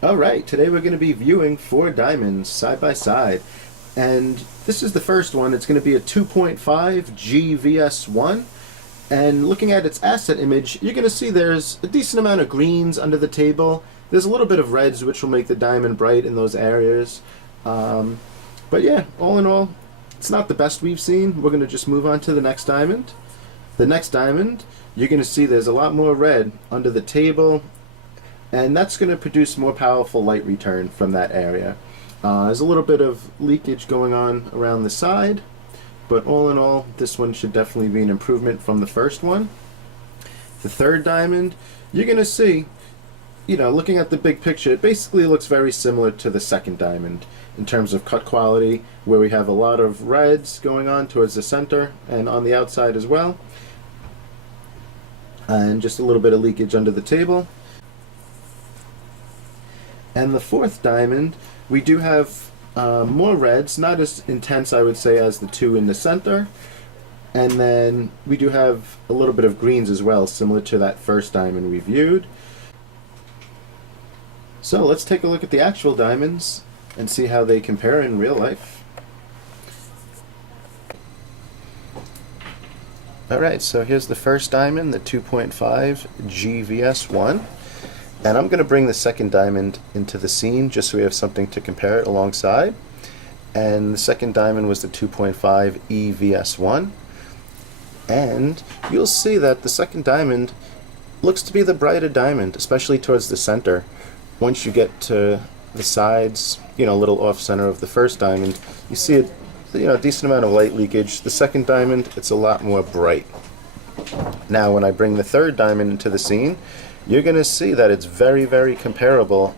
Alright, today we're going to be viewing four diamonds side by side. And this is the first one. It's going to be a 2.5 GVS1. And looking at its asset image, you're going to see there's a decent amount of greens under the table. There's a little bit of reds, which will make the diamond bright in those areas. But yeah, all in all, it's not the best we've seen. We're going to just move on to the next diamond. The next diamond, you're going to see there's a lot more red under the table, and that's going to produce more powerful light return from that area. There's a little bit of leakage going on around the side, but all in all, this one should definitely be an improvement from the first one. The third diamond, you're going to see, looking at the big picture, it basically looks very similar to the second diamond in terms of cut quality, where we have a lot of reds going on towards the center and on the outside as well, and just a little bit of leakage under the table. And the fourth diamond, we do have more reds, not as intense, I would say, as the two in the center. And then we do have a little bit of greens as well, similar to that first diamond we viewed. So let's take a look at the actual diamonds and see how they compare in real life. Alright, so here's the first diamond, the 2.5 GVS1. And I'm going to bring the second diamond into the scene just so we have something to compare it alongside. And the second diamond was the 2.5 EVS1. And you'll see that the second diamond looks to be the brighter diamond, especially towards the center. Once you get to the sides, a little off center of the first diamond, you see a decent amount of light leakage. The second diamond, it's a lot more bright. Now when I bring the third diamond into the scene, you're going to see that it's very, very comparable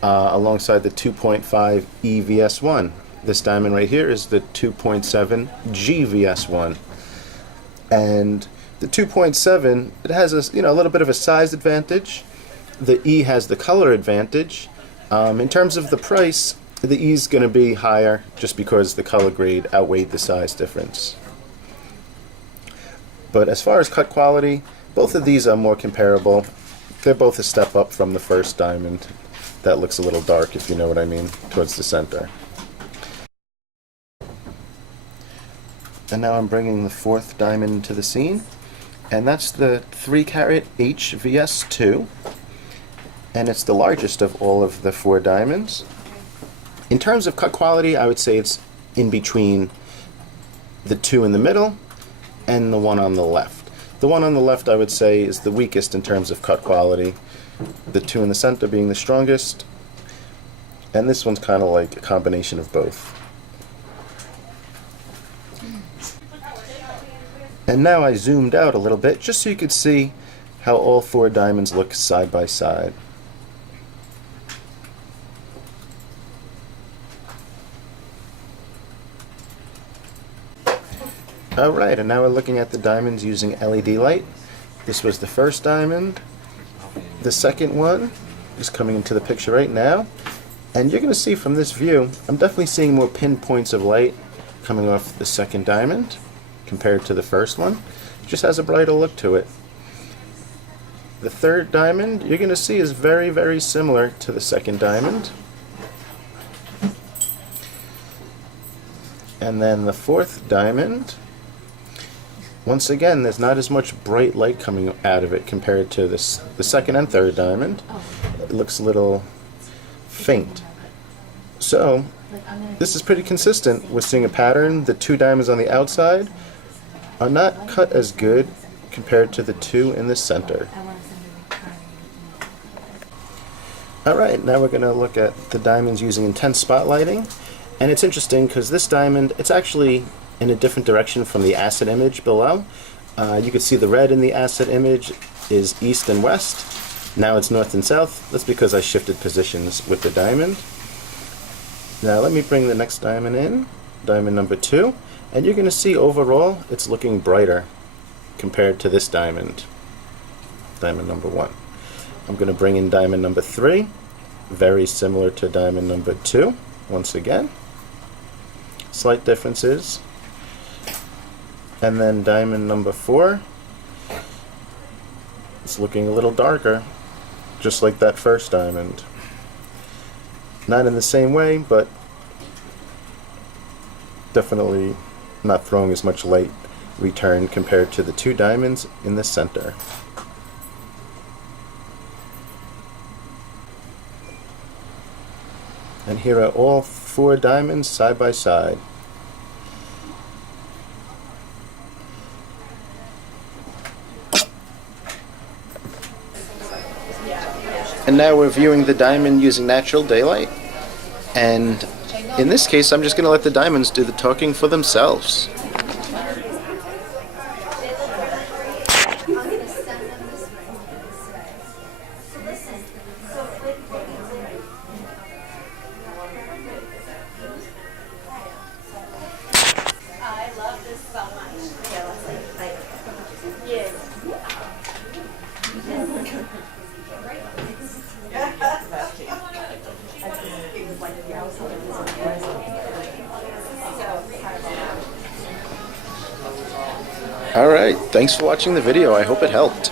alongside the 2.5 EVS1. This diamond right here is the 2.7 GVS1. And the 2.7, it has a little bit of a size advantage. The E has the color advantage. In terms of the price, the E is going to be higher just because the color grade outweighed the size difference. But as far as cut quality, both of these are more comparable. They're both a step up from the first diamond. That looks a little dark, if you know what I mean, towards the center. And now I'm bringing the fourth diamond into the scene, and that's the 3-carat HVS2, and it's the largest of all of the four diamonds. In terms of cut quality, I would say it's in between the two in the middle and the one on the left. The one on the left, I would say, is the weakest in terms of cut quality. The two in the center being the strongest. And this one's kind of like a combination of both. And now I zoomed out a little bit just so you could see how all four diamonds look side by side. Alright, and now we're looking at the diamonds using LED light. This was the first diamond. The second one is coming into the picture right now. And you're going to see from this view, I'm definitely seeing more pinpoints of light coming off the second diamond compared to the first one. It just has a brighter look to it. The third diamond, you're going to see, is very, very similar to the second diamond. And then the fourth diamond, once again, there's not as much bright light coming out of it compared to the second and third diamond. It looks a little faint. So, this is pretty consistent. We're seeing a pattern. The two diamonds on the outside are not cut as good compared to the two in the center. Alright, now we're going to look at the diamonds using intense spotlighting. And it's interesting because this diamond, it's actually in a different direction from the asset image below. You can see the red in the asset image is east and west. Now it's north and south. That's because I shifted positions with the diamond. Now let me bring the next diamond in, diamond number 2, and you're going to see overall it's looking brighter compared to this diamond, diamond number 1. I'm going to bring in diamond number 3, very similar to diamond number 2, once again. Slight differences. And then diamond number 4, it's looking a little darker, just like that first diamond. Not in the same way, but definitely not throwing as much light return compared to the 2 diamonds in the center. And here are all 4 diamonds side by side. And now we're viewing the diamond using natural daylight. And in this case, I'm just going to let the diamonds do the talking for themselves. I love this so much. Yes. Alright, thanks for watching the video. I hope it helped.